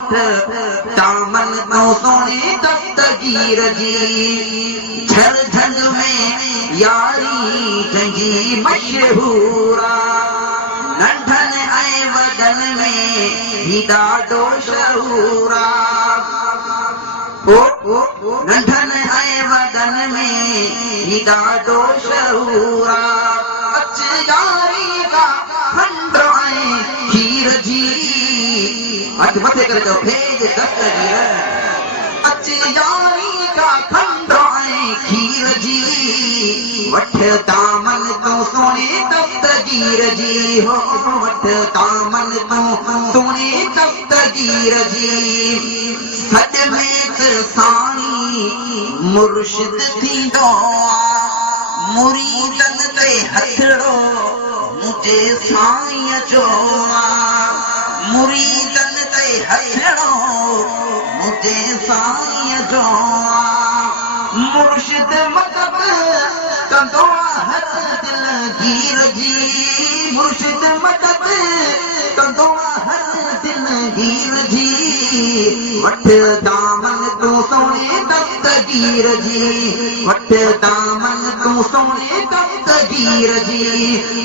दामन तो सोनी दस्तगीर जी झर झंग में यारी जंगी मशहूरा नंढन ऐं वॾन में ही ॾाढो शहूरा नंढन ऐं वॾन में ही ॾाढो शहूरा अच यारी का खंड ऐं खीर जी अच मथे करे चओ भेज दस्तगीर अच यारी का खंड ऐं खीर जी वठ दामन तूं सोने दस्तगीर जी हो वठ दामन तूं सोने दस्तगीर जी सज में साणी मुर्शिद थींदो मुरीदन ते हथड़ो मुझे साईं जो मुरीदन ते हथड़ो मुझे साईं जो मुर्शिद मदद कंदो हर दिलगीर जी मुर्शिद मदद कंदो हर दिलगीर जी वठ दामन तूं सोने दस्तगीर जी वठ दामन तूं सोने दस्तगीर जी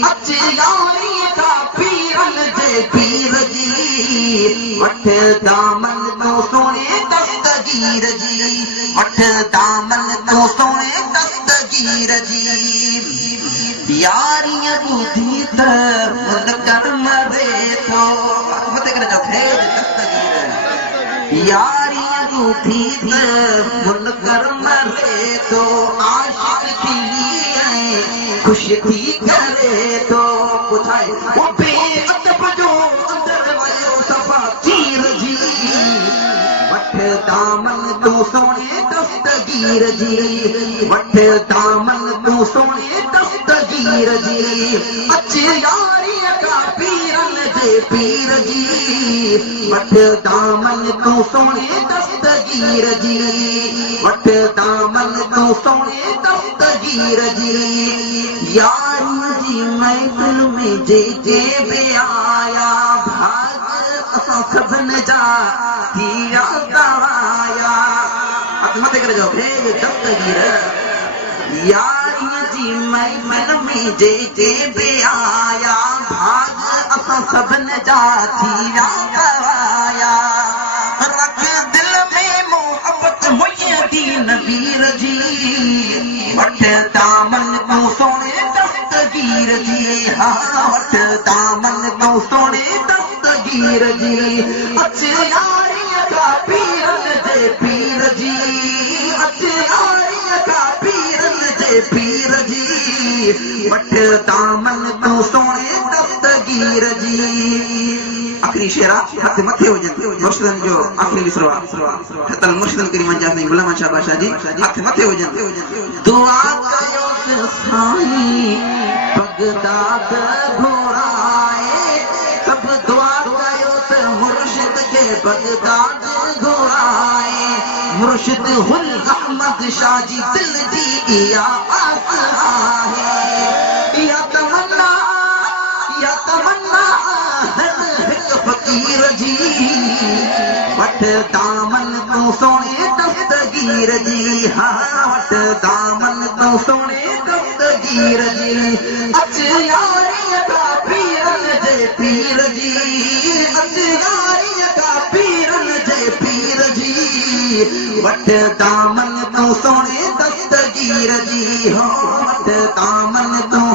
अच यारी का पीरन जे पीर जी वठ दामन तूं सोने दस्तगीर जी वठ दामन तूं सोने दस्तगीर जी यारियां ॿुधी त मुनकर मरे थो मथे करे चओ भेज दस्तगीर यारियां ॿुधी त मुनकर मरे थो आशिक़ थी ऐं ख़ुशि थी करे थो ॿुधाए वो बेअदब जो अंदर वियो सफ़ा चीर जी वठ दामन तूं सोने दस्तगीर जी वठ दामन तूं सोने दस्तगीर जी अच यारीअ का पीरन जे पीर जी वठ दामन तूं सोने दस्तगीर जी वठ दामन तूं सोने दस्तगीर जी यारी जी महफ़िल में जे बि आया भाग असां सभिनि जा थी विया गवाया हथ मथे करे चओ भेज दस्तगीर यारी जी महफ़िल में जे बि आया भाग असां सभिनि जा थी विया गवाया रख दिल में मोहब्बत मुय्यदीन वीर जी वठ दामन तूं सोने दस्तगीर जी हा वठ दामन तूं सोने दस्तगीर जी अच यारीअ का पीरन जे पीर जी अच यारीअ का पीरन जे पीर जी वठ दामन तूं सोने दस्तगीर जी आखिरी शेरा हथ मथे हुजनि मुर्शिदन जो आखिरी विसरो खतल मुर्शिदन करीम अंजाज़ नहीं गुलाम शाह बादशाह जी हथ मथे हुजनि दुआ कयो साईं बगदाद घुराए सब दुआ कयो त मुर्शिद के बगदाद घुराए मुर्शिद हुल अहमद शाह जी दिल जी इया आस आहे इया तमन्ना फकीर जी वठ दामन तूं सोने दस्तगीर जी हा वठ दामन तूं सोने दस्तगीर जी अच यारीअ का पीरन जे पीर जी अच यारीअ का पीरन जे पीर जी वठ दामन तूं सोने दस्तगीर जी हो वठ दामन तूं